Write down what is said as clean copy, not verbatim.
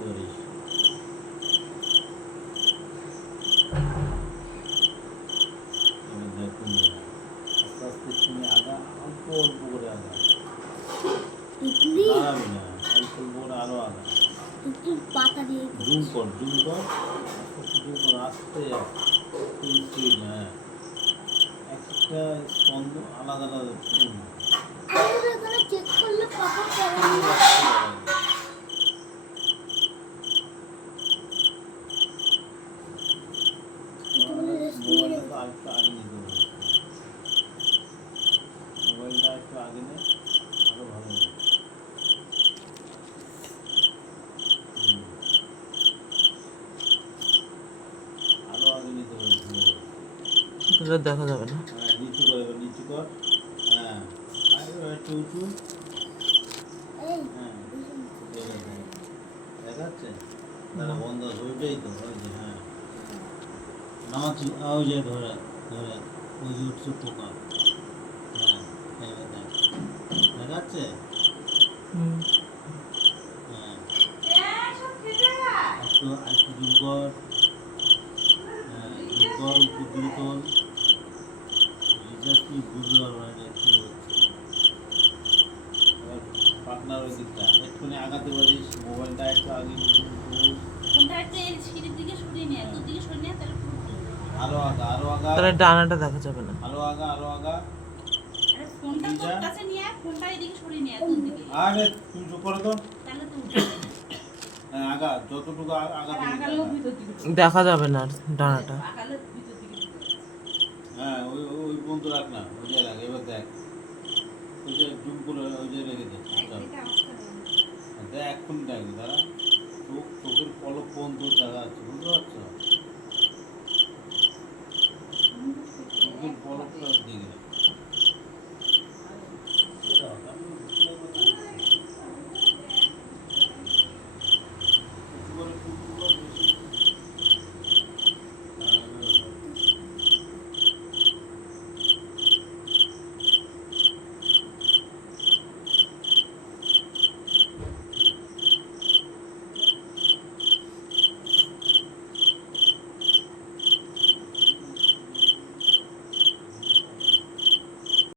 দেখতে পারিস। দেখুন আস্তে আস্তে তুমি আগা, অল্প অল্প করে আগা, দাঁড়াবি না, অল্প অল্প করে আরো আগা, পাতা দিয়ে জুম কর, জুম কর, জুম কর, আস্তে স্পিড। হ্যাঁ, একটা স্পন্দ আলাদা আলাদা চেক করলে পাতা পড়ে। মোবাইলটা তো আরেকটু আগে নিতে হবে, মোবাইলটা একটু আগে নে, আরো ভালো হবে। আরো আগে নিতে হবে, তাহলে দেখা যাবে না। হ্যাঁ নিচু কর, এবার নিচু কর। হ্যাঁ আর এবার একটু উঁচু। হ্যাঁ দেখা যাচ্ছে, তাহলে বন্ধ ওইটাই তো, ওই যে হ্যাঁ নামাচ্ছি, ওই যে ধরে ধরে ওই যে উঠছে পোকা। হ্যাঁ এবার দেখ, দেখা যাচ্ছে। হ্যাঁ একটু একটু জুম কর। হ্যাঁ জুম কর, উপর দিকে তোল। রিচার্জ তুই বুঝতে পারবো না এটা কী হচ্ছে। এবার পার্টনার ওই দিকটা একটুখানি আগাতে পারিস, মোবাইলটা একটু আগে আরো আগা, আরো আগা, তাহলে ডানাটা দেখা যাবে না। আরো আগা, আরো আগা। ফোনটা আরে তুই চুপ করে তো। হ্যাঁ আগা, যতটুকু আগা দেখা যাবে না আর ডানাটা। হ্যাঁ ওই ওই পর্যন্ত রাখ না, ওই যে রাখ। এবার দেখ, ওই যে জুম করে ওই যে রেখে দে। দেখ এক্ষুনি দেখবি, দাঁড়া। চোখের পলক পর্যন্ত দেখা যাচ্ছে, বুঝতে পারছো? চোখের পলকটা দিকে